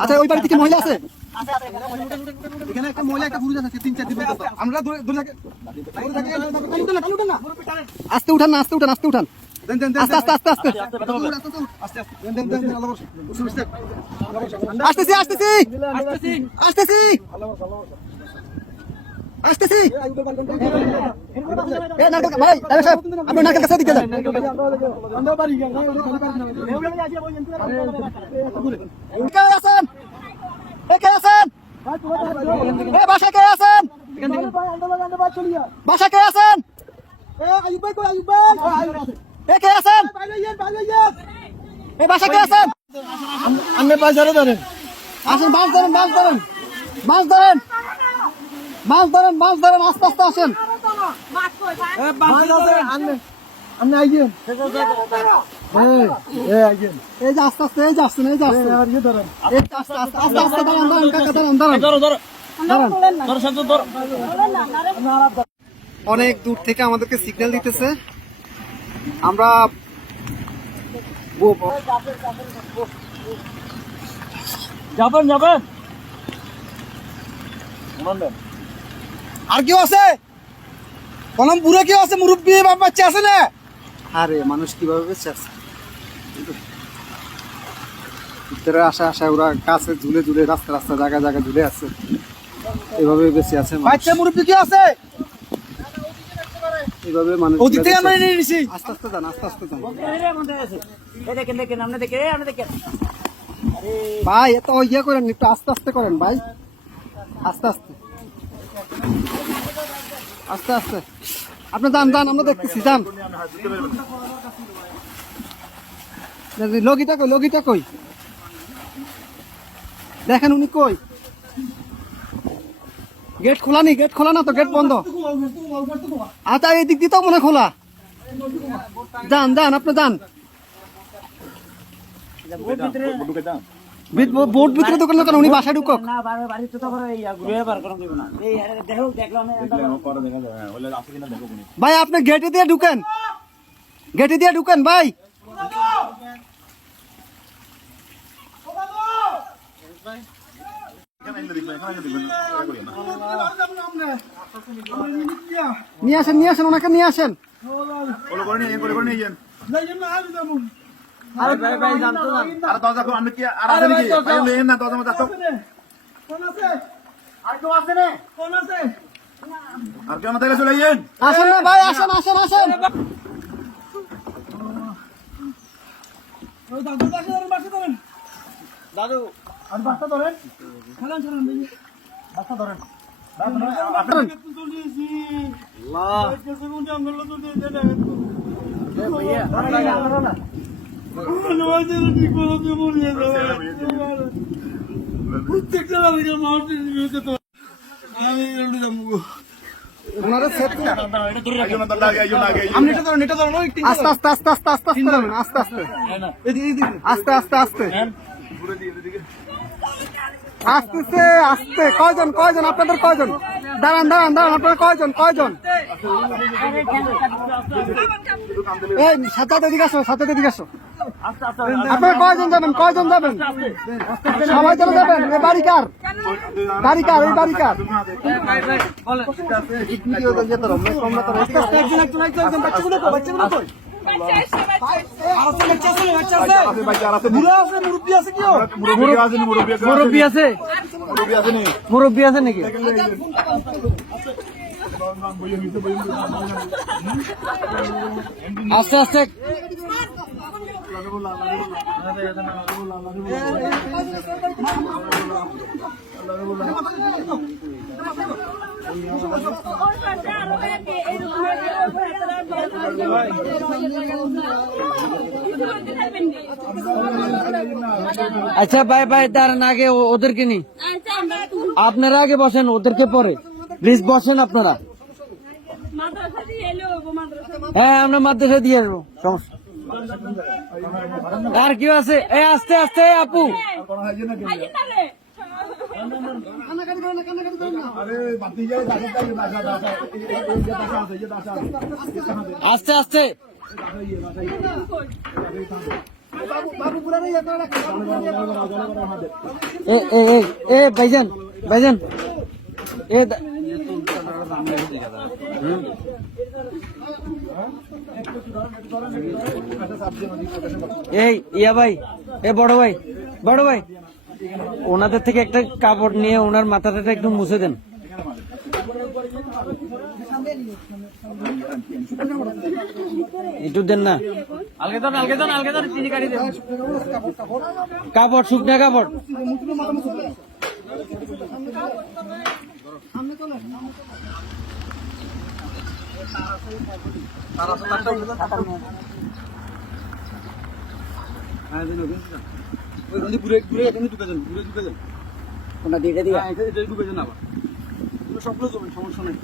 আচ্ছা ওই বাড়িতে কি মহিলা আছে? এখানে একটা মহিলা একটা পুরুষ আছে 3-4 দিন আমরা আস্তে উঠান না, আস্তে উঠান, আস্তে উঠান, আস্তে আস্তে আস্তে আস্তে আসতেছি আসতেছি আসতেছি আসতেছি। ভাই সাহেব আপনি নাকের কাছে দিকে যান। কে আছেন? কে আছেন? বাসা কে আছেন? বাসা কে আছেন? কে আছেন? বাসা কে আছেন? আপনি বাজারে ধরেন, আসেন, মাছ ধরেন, মাছ ধরেন, মাছ ধরেন, মাছ ধরেন, মাছ ধরেন, আস্তে আস্তে আসেন। আপনি আইছেন এই যে আস্তে আস্তে, এই যে আসছেন, এই যে আসছেন, আস্তে আস্তে আস্তে আস্তে দাঁড়ান, দাঁড়ান কাকা, দাঁড়ান, দাঁড়ান। অনেক দূর থেকে আমাদেরকে সিগন্যাল দিতেছে, আমরা যাবেন যাবেন। আর কেউ আছে? কলম পুরো কেউ আছে? মুরব্বী বাচ্চা আছে না? আরে মানুষ কিভাবে বেঁচে আছে? ভিতরে আসা আসা ওরা কাছে ঝুলে ঝুলে, রাস্তা রাস্তা জায়গা জায়গা ঝুলে আছে, এভাবে বেঁচে আছে। বাচ্চা মুরব্বী কি আছে? এভাবে মানুষ ওদিক থেকে আমরা নিয়ে নিছি। আস্তে আস্তে যান, আস্তে আস্তে যান ভাই, এত ইয়ে করেন, একটু আস্তে আস্তে করেন ভাই, আস্তে আস্তে আস্তে আস্তে। আপনি যান যান, আমরা দেখতেছি, যান। লগিটা কই, লগিটা কই? দেখেন উনি কই? গেট খোলা নি? গেট খোলা না তো, গেট বন্ধ। আচ্ছা এই দিক দিয়ে তো মনে খোলা। যান যান, আপনি যান। বোর্ড ভিতরে দোকান কেন? উনি বাসায় ঢুকক। ভাই আপনি গেটে দিয়ে ঢুকেন, গেটে দিয়ে ঢুকেন ভাই। নিয়ে আসেন, নিয়ে আসেন, ওনাকে নিয়ে আসেন। আসেন না ভাই, আসেন আসেন আসেন। দাদু আর বাচ্চা ধরেন, খেলান ছাড়েন, বাচ্চা ধরেন। আস্তে আস্তে আস্তে আস্তে আস্তে আস্তে আস্তে আস্তে আস্তে আসতেছে, আসতে। কয়জন কয়জন আপনাদের? কয়জন? দাঁড়ান দাঁড়ান দাঁড়ান, আপনারা কয়জন কয়জন? এই সাথে এদিকে আসো, সাথে এদিকে আসো। আপনারা কয়জন যাবেন? কয়জন যাবেন? সবাই চলে যাবেন? এই বাড়ি কার? বাড়ি কার? এই বাড়ি কার? মুরব্বী আছে, মুরব্বী আছে নাকি? আস্তে আস্তে আচ্ছা ভাই ভাই, দাঁড়ান, আগে ওদেরকে নি, আপনারা আগে বসেন, ওদেরকে পরে প্লিজ বসেন আপনারা। হ্যাঁ আমরা মাদ্রাসা দিয়ে আসবো, সমস্যা। আর কি আছে? এই আস্তে আস্তে আপু, আস্তে আস্তে বাবু পুরা নেই আপনারা এ ভাইজান ভাইজান এ এই ইয়া ভাই এ বড় ভাই ওনাদের থেকে একটা কাপড় নিয়ে ওনার মাথাটা একটু মুছে দেন। একটু দেন না, কাপড় শুকনা কাপড়। ওটা দিয়ে দিয়ে সবগুলো সমস্যা নেই।